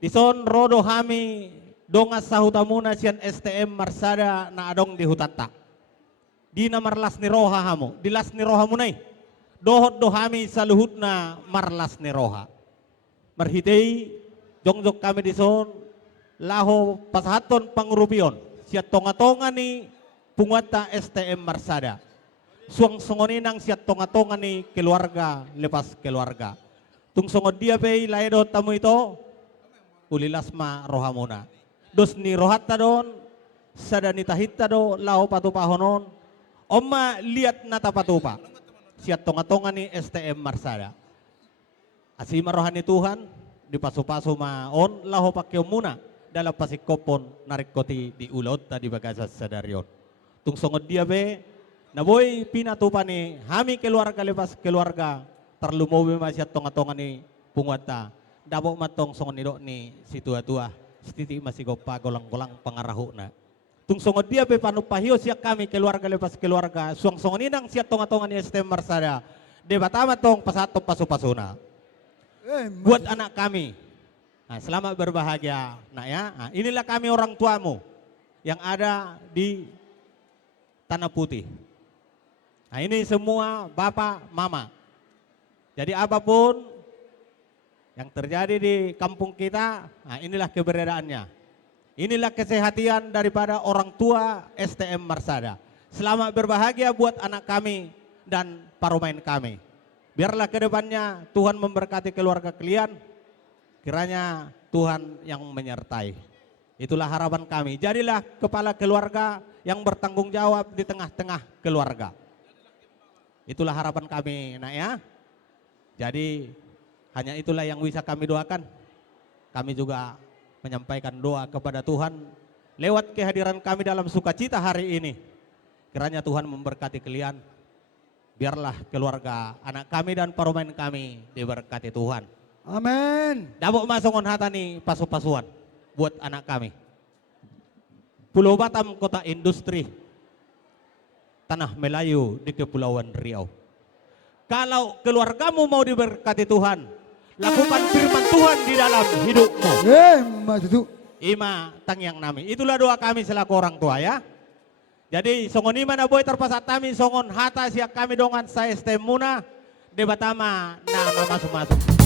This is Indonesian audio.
Dison rodo hami dongas sahutamuna sian STM Marsada na adong di hutata. Di na marlas ni roha hamo, dilas ni roha munay. Dohot dohami sa luhut na marlas ni roha. Marhitay, jongjok kami dison, laho pasahaton pangrupion. Siya tonga-tonga ni pungwata STM Marsada. Suang songoninang siya tonga-tonga ni keluarga lepas keluarga. Tung songod dia pay laedo tamu ito, ulilas ma roha muna. Dos ni rohat tadon, sada ni tahit tado, lao patupahonon, omma liat nata patupa. Siya tonga-tonga ni STM Marsada. Asima rohan ni Tuhan, di paso-paso maon, lao pakyo muna. Dalam pasikopon narikoti di ulot tadi bagasas sadarion. Tung songod dia be, naboy pinatupa ni hami keluarga lepas keluarga terlumobi masya tonga-tonga ni pungwata. Dabo matong songon nidok ni si tua-tua, stiti masih gopa golang-golang pangarahu na. Tung songod dia be panupahio siya kami keluarga lepas keluarga, suang-songon inang siya tonga-tonga ni STM Marsada. Debatama tong pasato pasu-pasuna. Buat anak kami. Nah, selamat berbahagia, nak ya. Nah, inilah kami orang tuamu yang ada di Tanah Putih. Nah, ini semua bapak, mama. Jadi apapun yang terjadi di kampung kita, nah inilah keberadaannya. Inilah kesehatan daripada orang tua STM Marsada. Selamat berbahagia buat anak kami dan paromain kami. Biarlah kedepannya Tuhan memberkati keluarga kalian. Kiranya Tuhan yang menyertai. Itulah harapan kami. Jadilah kepala keluarga yang bertanggung jawab di tengah-tengah keluarga. Itulah harapan kami, nak ya. Jadi hanya itulah yang bisa kami doakan. Kami juga menyampaikan doa kepada Tuhan lewat kehadiran kami dalam sukacita hari ini. Kiranya Tuhan memberkati kalian. Biarlah keluarga anak kami dan paromain kami diberkati Tuhan. Amin. Dabok masongon hata ni pasu-pasuan buat anak kami. Pulau Batam kota industri, tanah Melayu di Kepulauan Riau. Kalau keluargamu mau diberkati Tuhan, lakukan firman Tuhan di dalam hidupmu. Ima tangyang nami. Itulah doa kami selaku orang tua ya. Jadi songon ima na boy terpasat kami songon hata siak kami dongan sa STM muna debatama na masuk-masuk.